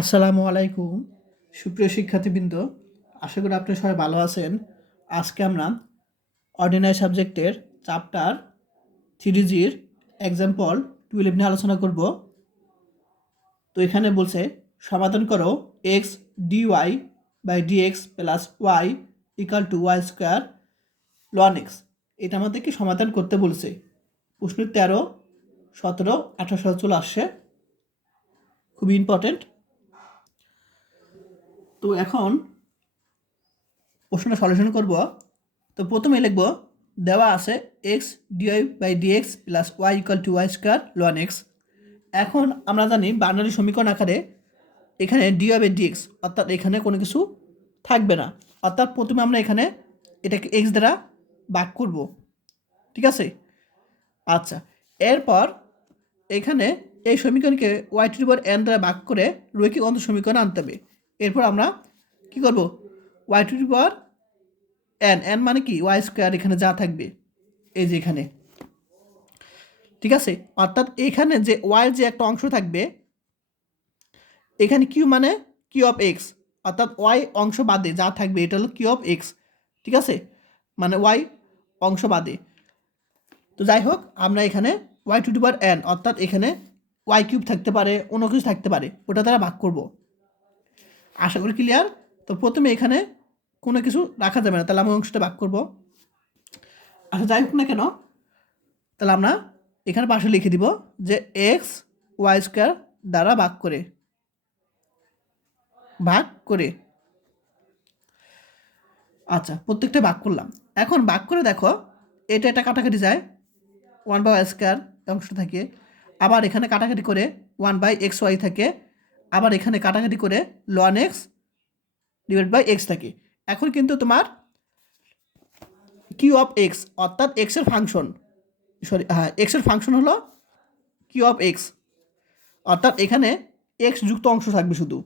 আসসালামু আলাইকুম সুপ্রিয় শিক্ষার্থীবৃন্দ, আশা করি আপনারা সবাই ভালো আছেন। আজকে আমরা অর্ডিনারি সাবজেক্টের চ্যাপ্টার 3Gর এক্সাম্পল 12 নিয়ে আলোচনা করব। তো এখানে বলছে সমাধান করো X dy by dx plus Y equal to Y square ln X. এটা আমাদেরকে সমাধান করতে বলছে। প্রশ্ন 13, 17, 18 চলে আসছে, খুবই ইম্পর্টেন্ট। তো এখন প্রশ্নটা সলিউশন করব। তো প্রথমে লিখব দেওয়া আছে X dy by dx plus Y equal to Y square ln X. এখন আমরা জানি বাইনারি সমীকরণ আকারে এখানে ডিওয়াই বাই ডিএক্স অর্থাৎ এখানে কোনো কিছু থাকবে না, অর্থাৎ প্রথমে আমরা এখানে এটাকে এক্স দ্বারা ভাগ করব, ঠিক আছে। আচ্ছা, এরপর এখানে এই সমীকরণকে Y to the power N দ্বারা ভাগ করে রৈখিক অন্ত সমীকরণ আনতে হবে। এরপর আমরা কি করব, Y to the power N, N মানে কি ওয়াই স্কোয়ার, এখানে যা থাকবে এই যে এখানে, ঠিক আছে। অর্থাৎ এখানে যে ওয়াইয়ের যে একটা অংশ থাকবে, এখানে কিউ মানে কিউ অফ এক্স, অর্থাৎ ওয়াই অংশ বাদে যা থাকবে এটা হলো কিউ অফ এক্স, ঠিক আছে, মানে ওয়াই অংশ বাদে। তো যাই হোক, আমরা এখানে Y to the power N অর্থাৎ এখানে ওয়াই কিউব থাকতে পারে, অন্য কিছু থাকতে পারে, ওটা দ্বারা ভাগ করব। আশা করি ক্লিয়ার। তো প্রথমে এখানে কোনো কিছু রাখা যাবে না, তাহলে আমি অংশটা ভাগ করব। আচ্ছা, যাই হোক না কেন, তাহলে আমরা এখানে পাশে লিখে দিব যে এক্স ওয়াই স্কোয়ার দ্বারা ভাগ করে আচ্ছা, প্রত্যেকটা ভাগ করলাম। এখন ভাগ করে দেখো, এটা এটা কাটাকাটি যায়, ওয়ান বাই ওয়াই স্কোয়ার অংশটা থাকে, আবার এখানে কাটাকাটি করে ওয়ান বাই এক্স ওয়াই থাকে, আবার এখানে কাটাকাটি করে ln X divide by X থাকে। এখন কিন্তু তোমার কিউ অফ এক্স অর্থাৎ এক্সের ফাংশন, সরি হ্যাঁ, এক্সের ফাংশন হলো কিউ অফ এক্স, অর্থাৎ এখানে এক্স যুক্ত অংশ থাকবে শুধু।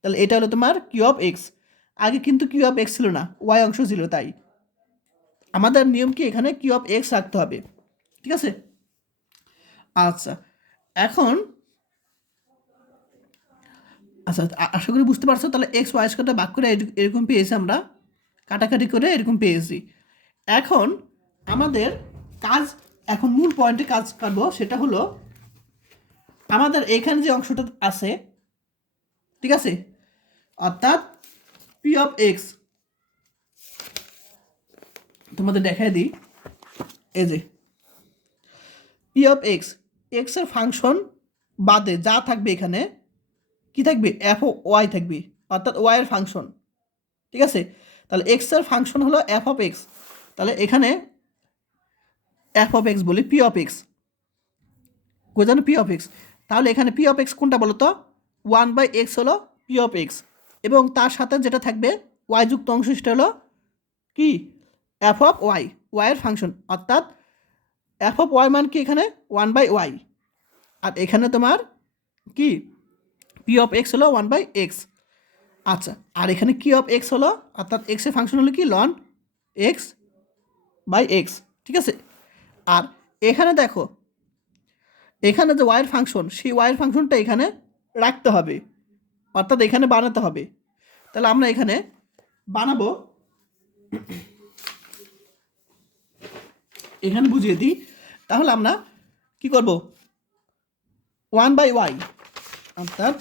তাহলে এটা হলো তোমার কিউ অফ এক্স। আগে কিন্তু কিউ অফ এক্স ছিল না, ওয়াই অংশ ছিল, তাই আমাদের নিয়ম কি এখানে কিউ অফ এক্স রাখতে হবে, ঠিক আছে। আচ্ছা, এখন আচ্ছা আশা করি বুঝতে পারছো। তাহলে এক্স ওয়াই স্কোয়ারটা ভাগ করে এরকম পেয়েছি আমরা, কাটাকাটি করে এরকম পেয়েছি। এখন আমাদের কাজ, এখন মূল পয়েন্টে কাজ করবো, সেটা হলো আমাদের এখানে যে অংশটা আছে, ঠিক আছে, অর্থাৎ পি অফ এক্স, তোমাদের দেখাই দিই, এই যে পি অফ এক্স, এক্সের ফাংশন বাদে যা থাকবে এখানে কি থাকবে, এফ ও ওয়াই থাকবে, অর্থাৎ ওয়াইয়ের ফাংশন, ঠিক আছে। তাহলে এক্সের ফাংশন হলো এফ অফ এক্স, তাহলে এখানে এফ অফ এক্স বলি পি অফ এক্স, বোঝানো পি অফ এক্স। তাহলে এখানে পি অফ এক্স কোনটা বলো তো, ওয়ান বাই এক্স হলো পি অফ এক্স, এবং তার সাথে যেটা থাকবে ওয়াই যুক্ত অংশ সেটা হলো কি এফ অফ ওয়াই, ওয়াইয়ের ফাংশন, অর্থাৎ এফ অফ ওয়াই মান কি এখানে ওয়ান বাই ওয়াই, আর এখানে তোমার কি পি অফ এক্স হলো ওয়ান বাই এক্স। আচ্ছা, আর এখানে কি অফ এক্স হলো, অর্থাৎ এক্সের ফাংশন হলো কি লন এক্স বাই এক্স, ঠিক আছে। আর এখানে দেখো, এখানে যে ওয়াইয়ের ফাংশন, সেই ওয়াইয়ের ফাংশনটা এখানে রাখতে হবে, অর্থাৎ এখানে বানাতে হবে। তাহলে আমরা এখানে বানাবো, এখানে বুঝিয়ে দিই। তাহলে আমরা কি করব, ওয়ান বাই ওয়াই অর্থাৎ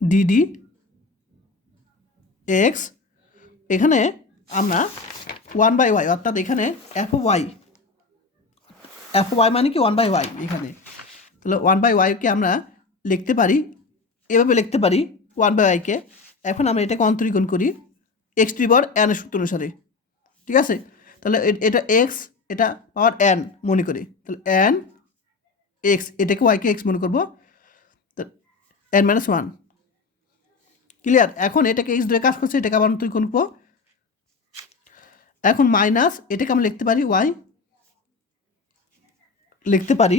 ডিডি এক্স, এখানে আমরা ওয়ান বাই ওয়াই অর্থাৎ এখানে এফ ওয়াই, এফ ওয়াই মানে কি ওয়ান বাই ওয়াই এখানে, তাহলে ওয়ান বাই ওয়াইকে আমরা লিখতে পারি, এভাবে লিখতে পারি ওয়ান বাই ওয়াইকে। এখন আমরা এটাকে অন্তরীকরণ করি x to the power n এর সূত্র অনুসারে, ঠিক আছে। তাহলে এটা এক্স, এটা পাওয়ার এন মনে করি, তাহলে এন এক্স, এটাকে ওয়াইকে এক্স মনে করবো, এন মাইনাস ওয়ান, ক্লিয়ার। এখন এটাকে এক্স ধরে কাজ করছে, এটাকে আবার অন্তরীকরণ করবো। এখন মাইনাস এটাকে আমরা লিখতে পারি ওয়াই, লিখতে পারি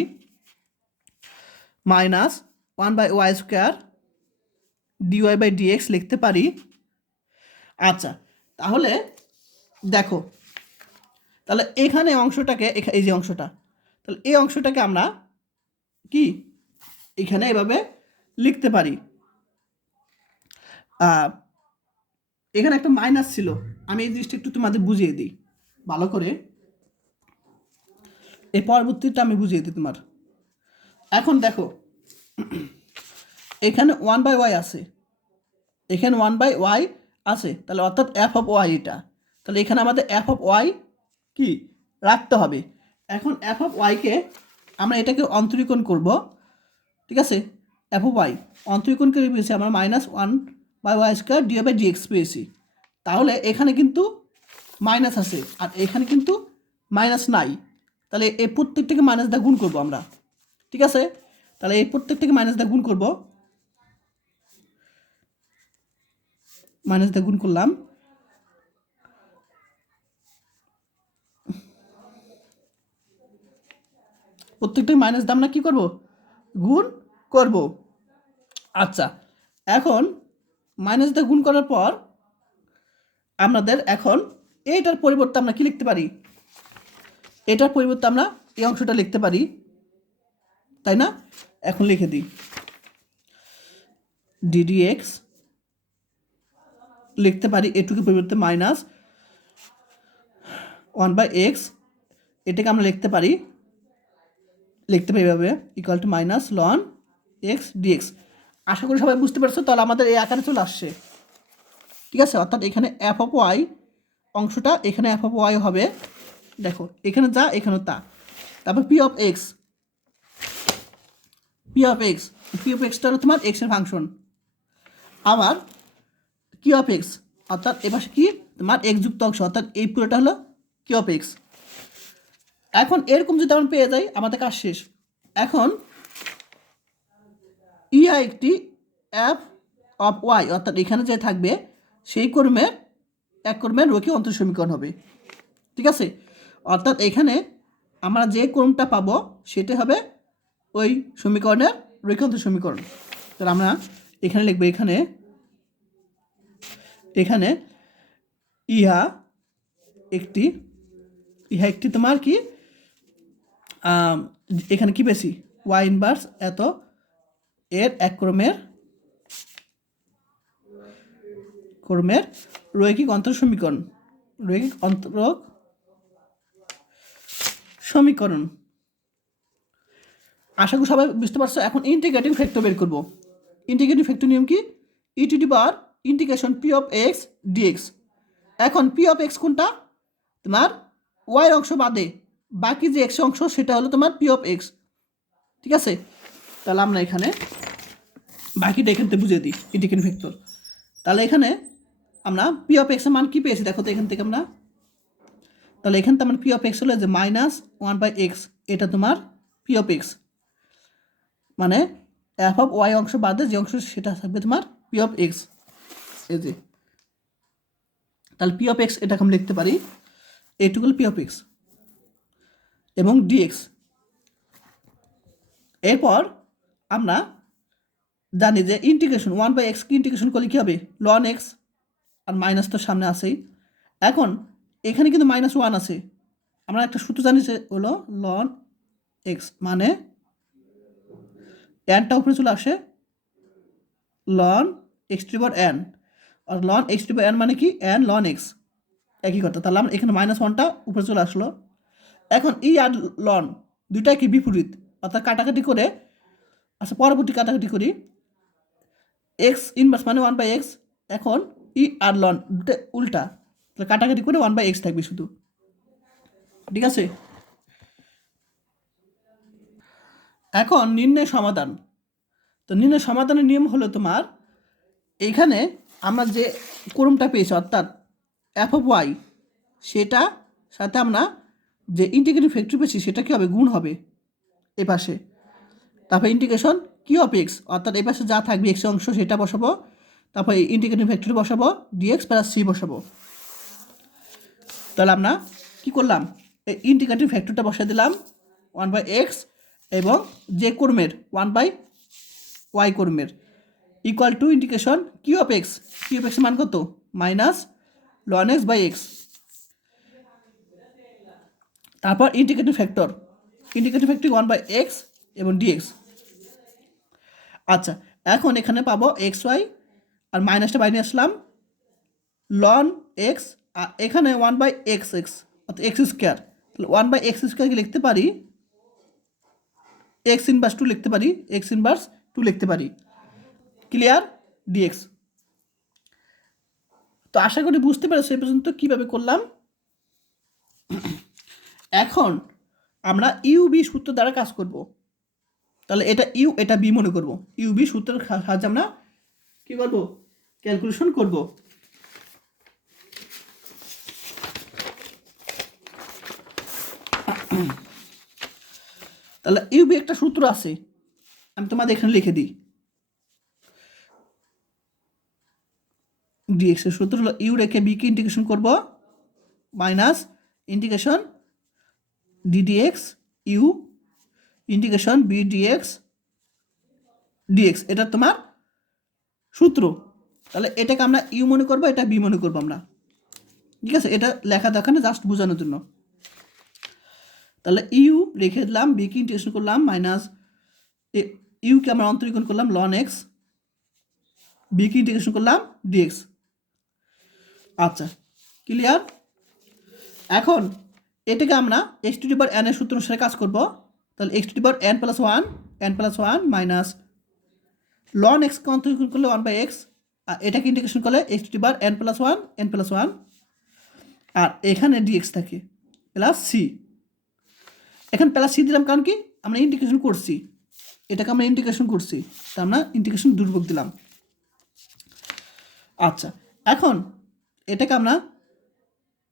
minus one by Y square dy by dx লিখতে পারি। আচ্ছা, তাহলে দেখো, তাহলে এখানে অংশটাকে, এই যে অংশটা, তাহলে এই অংশটাকে আমরা কি এখানে এভাবে লিখতে পারি। এখানে একটা মাইনাস ছিল, আমি এই জিনিসটা একটু তোমাদের বুঝিয়ে দিই ভালো করে, এই পরবর্তীটা আমি বুঝিয়ে দিই তোমার। এখন দেখো এখানে 1/y আছে, এখানে 1/y আছে, তাহলে অর্থাৎ এফ অফ ওয়াই এটা, তাহলে এখানে আমাদের এফ অফ ওয়াই কি রাখতে হবে। এখন এফ অফ ওয়াইকে আমরা এটাকে অন্তরীকরণ করব, ঠিক আছে। এফ অফ ওয়াই অন্তরীকরণ করে পেয়েছি আমরা -1/y² dx পেয়েছি। তাহলে এখানে কিন্তু মাইনাস আছে আর এখানে কিন্তু মাইনাস নাই, তাহলে এই প্রত্যেকটাকে মাইনাস দিয়ে গুণ করবো আমরা, ঠিক আছে। তাহলে এই প্রত্যেকটাকে মাইনাস দিয়ে গুণ করবো, মাইনাস দিয়ে গুণ করলাম, প্রত্যেকটাকে মাইনাস দিয়ে আমরা কী করবো, গুণ করব। আচ্ছা, এখন মাইনাস দিয়ে গুণ করার পর আমাদের এখন এইটার পরিবর্তে আমরা কি লিখতে পারি, এটার পরিবর্তে আমরা এই অংশটা লিখতে পারি, তাই না। এখন লিখে দিই ddx লিখতে পারি, এটুকুর পরিবর্তে -1/x, এটাকে আমরা লিখতে পারি এভাবে equal to -ln x dx। আশা করি সবাই বুঝতে পারছো, তাহলে আমাদের এই আকারে চলে আসছে, ঠিক আছে। অর্থাৎ এখানে এফ অফ ওয়াই অংশটা এখানে এফ অফ ওয়াই হবে, দেখো এখানে যা এখানে তা। তারপর P of x, P of extra হলো তোমার এক্সের ফাংশন। আবার কিউ অফ এক্স অর্থাৎ এবার কি তোমার এক্স যুক্ত অংশ, অর্থাৎ এই পুরোটা হলো কিউ অফ এক্স। এখন এরকম যদি আমরা পেয়ে যাই আমাদের কাজ শেষ। এখন ইহা একটি এফ অফ ওয়াই, অর্থাৎ এখানে যে থাকবে সেই ক্রমের এক ক্রমের রৈখিক অন্তর সমীকরণ হবে, ঠিক আছে। অর্থাৎ এখানে আমরা যে ক্রমটা পাবো সেটা হবে ওই সমীকরণের রৈখিক অন্তর সমীকরণ। তাহলে আমরা এখানে লিখবো, এখানে ইহা একটি তোমার কি এখানে কি বেশি ওয়াই ইনভার্স এত এর এক ক্রমের রৈখিক অন্তর সমীকরণ। আশা করি সবাই বুঝতে পারছো। এখন ইন্টিগ্রেটিং ফ্যাক্টর বের করবো। ইন্টিগ্রেটিং ফ্যাক্টর নিয়ম কি, e to the power integration P of x dx. এখন পি অফ এক্স কোনটা, তোমার ওয়াই অংশ বাদে বাকি যে এক্স অংশ সেটা হলো তোমার পি অফ এক্স, ঠিক আছে। তাহলে আমরা এখানে বাকিটা এখান থেকে বুঝিয়ে দিই ইন্টিগ্রেটিং ফ্যাক্টর। তাহলে এখানে আমরা পি অফ এক্সের মান কি পেয়েছি দেখো তো এখান থেকে আমরা, তাহলে এখান থেকে আমার পি অফ এক্স হলো যে -1/x, এটা তোমার পি অফ এক্স, মানে এফ অফ ওয়াই অংশ বাদে যে অংশ সেটা থাকবে তোমার পি অফ এক্স, এই যে। তাহলে পি অফ এক্স এটাকে আমি লিখতে পারি এইটুকু পি অফ এক্স এবং ডিএক্স। এরপর আমরা জানি যে ইন্টিগ্রেশন 1/x কি ইন্টিগ্রেশন করলে কী হবে, লন এক্স, আর মাইনাস তো সামনে আসেই। এখন এখানে কিন্তু -1 আছে, আমরা একটা সূত্র জানি যে হলো লন এক্স, মানে এনটা উপরে চলে আসে লন x⁴n, আর লন x⁴n মানে কি এন লন এক্স, একই কথা। তাহলে আমরা এখানে -1টা উপরে চলে আসলো। এখন ই আর লন দুইটাই কি বিপরীত, অর্থাৎ কাটাকাটি করে, আচ্ছা পরবর্তী কাটাকাটি করি, এক্স ইনভার্স মানে 1/x, এখন ই আর লন দুটো উল্টা, তাহলে কাটাকাটি করে 1/x থাকবে শুধু, ঠিক আছে। এখন নির্ণয় সমাধান। তো নির্ণয় সমাধানের নিয়ম হলো তোমার এইখানে আমরা যে ক্রমটা পেয়েছি অর্থাৎ এফ অফ ওয়াই, সেটা সাথে আমরা যে ইন্টিগ্রেটিং ফ্যাক্টর পেয়েছি সেটা কী হবে, গুণ হবে এ পাশে। তারপর ইন্টিগ্রেশন কিউ অফ এক্স, অর্থাৎ এই পাশে যা থাকবে এক্স অংশ সেটা বসাবো, তারপর ইন্টিগ্রেটিং ফ্যাক্টর বসাবো, ডিএক্স প্লাস সি বসাবো। তাহলে আমরা কী করলাম, এই ইন্টিগ্রেটিং ফ্যাক্টরটা বসিয়ে দিলাম 1/x এবং যে ক্রমের 1/y ক্রমের equal to integration Q of X মান কত, -ln x/x। তারপর ইন্টিগ্রেটিং ফ্যাক্টর 1/x এবং ডিএক্স। আচ্ছা, এখন এখানে পাবো এক্স ওয়াই, আর মাইনাসটা বাইরে আসলাম, লন এক্স, আর এখানে 1/x অর্থাৎ এক্স স্কোয়ার। তাহলে 1/x² লিখতে পারি এক্স ইনভার্স 2 লিখতে পারি, এক্স ইনভার্স 2 লিখতে পারি। ক্লিয়ার? ডিএক্স। তো আশা করি বুঝতে পেরেছো এই পর্যন্ত কীভাবে করলাম। এখন আমরা ইউবি সূত্র দ্বারা কাজ করব। তাহলে এটা ইউ, এটা বি মনে করব। ইউবি সূত্রের সাহায্যে আমরা কী করব? ক্যালকুলেশন করব। তাহলে ইউবি একটা সূত্র আছে, আমি তোমাদের এখানে লিখে দিই। ডিএক্স এর সূত্র হলো ইউ রেখে বিকে ইন্টিগ্রেশন করব, minus integration d dx U integration V dx dx, এটা তোমার সূত্র। তাহলে এটাকে আমরা ইউ মনে করবো, এটা বি মনে করবো আমরা। ঠিক আছে, এটা লেখা দেখানো জাস্ট বোঝানোর জন্য। তাহলে ইউ রেখে দিলাম, বিকে ইন্টিগ্রেশন করলাম, মাইনাস ইউকে আমরা অন্তরীকরণ করলাম লন এক্স, বিকে ইন্টিগ্রেশন করলাম ডিএক্স। আচ্ছা, ক্লিয়ার? এখন এটাকে আমরা x to the power n এর সূত্র অনুসারে কাজ করব। তাহলে x to the power n+1 minus ln এক্সকে অন্তরীকরণ করলে 1/x, আর এটাকে ইন্টিগ্রেশন করলে x to the power n+1 আর এখানে ডিএক্স থাকে প্লাস সি। এখানে প্লাস সি দিলাম কারণ কি আমরা ইন্টিগ্রেশন করছি, এটাকে আমরা ইন্টিগ্রেশন করছি, তা আমরা ইন্টিগ্রেশন দুর্ভোগ দিলাম। আচ্ছা, এখন এটাকে আমরা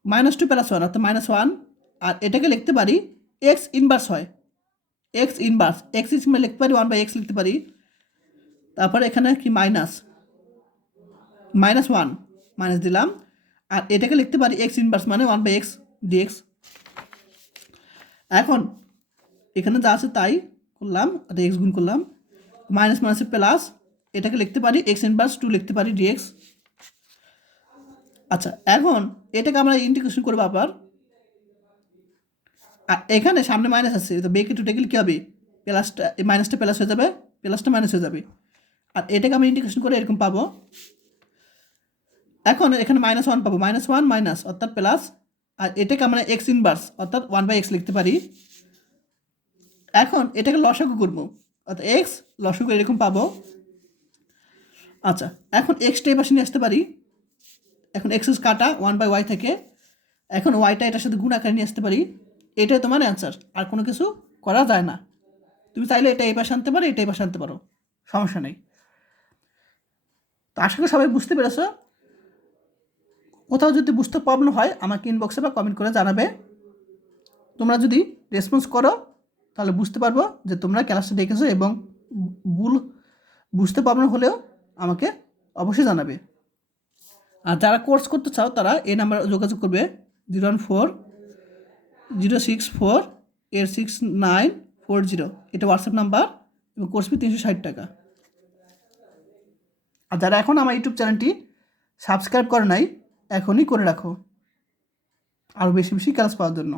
-2 + 1 অর্থাৎ -1, আর এটাকে লিখতে পারি এক্স ইনভার্স হয়, এক্স ইনভার্স লিখতে পারি 1/x লিখতে পারি। তারপরে এখানে কি -1 মাইনাস দিলাম, আর এটাকে লিখতে পারি এক্স ইনভার্স মানে 1/x ডিএক্স। এখন এখানে যা আছে তাই করলাম, এটা এক্স গুণ করলাম, মাইনাস মাইনাসে প্লাস, এটাকে লিখতে পারি এক্স ইনভার্স 2 লিখতে পারি ডিএক্স। আচ্ছা, এখন এটাকে আমরা ইন্টিগ্রেশন করবো আবার, আর এখানে সামনে মাইনাস আছে, তো বেকে টুটে গেলে কী হবে? প্লাসটা মাইনাসটা প্লাস হয়ে যাবে, প্লাসটা মাইনাস হয়ে যাবে, আর এটাকে আমরা ইন্টিগ্রেশন করে এরকম পাবো। এখন এখানে -1 পাবো, -1 মাইনাস অর্থাৎ প্লাস, আর এটাকে আমরা এক্স ইনভার্স অর্থাৎ 1/x লিখতে পারি। এখন এটাকে লসাগু করবো, অর্থাৎ এক্স লসাগু এরকম পাবো। আচ্ছা, এখন এক্সটা এই পাশে নিয়ে আসতে পারি, এখন এক্স কাটা 1/y থেকে, এখন ওয়াইটা এটার সাথে গুণ আকারে নিয়ে আসতে পারি। এটাই তোমার অ্যান্সার, আর কোনো কিছু করা যায় না। তুমি চাইলে এটা এই পাশে আনতে পারো, এটা এই পাশে আনতে পারো, সমস্যা নেই। তো আশা করি সবাই বুঝতে পেরেছো। কোথাও যদি বুঝতে প্রবলেম হয় আমাকে ইনবক্সে বা কমেন্ট করে জানাবে। তোমরা যদি রেসপন্স করো তাহলে বুঝতে পারবো যে তোমরা ক্লাসটা দেখেছো, এবং ভুল বুঝতে প্রবলেম হলেও আমাকে অবশ্যই জানাবে। আর যারা কোর্স করতে চাও তারা এই নাম্বারে যোগাযোগ করবে 014-064-86940, এটা হোয়াটসঅ্যাপ নাম্বার, এবং কোর্স ফি 360 টাকা। আর যারা এখন আমার ইউটিউব চ্যানেলটি সাবস্ক্রাইব করে নাই, এখনই করে রাখো আরও বেশি বেশি ক্লাস পাওয়ার জন্য।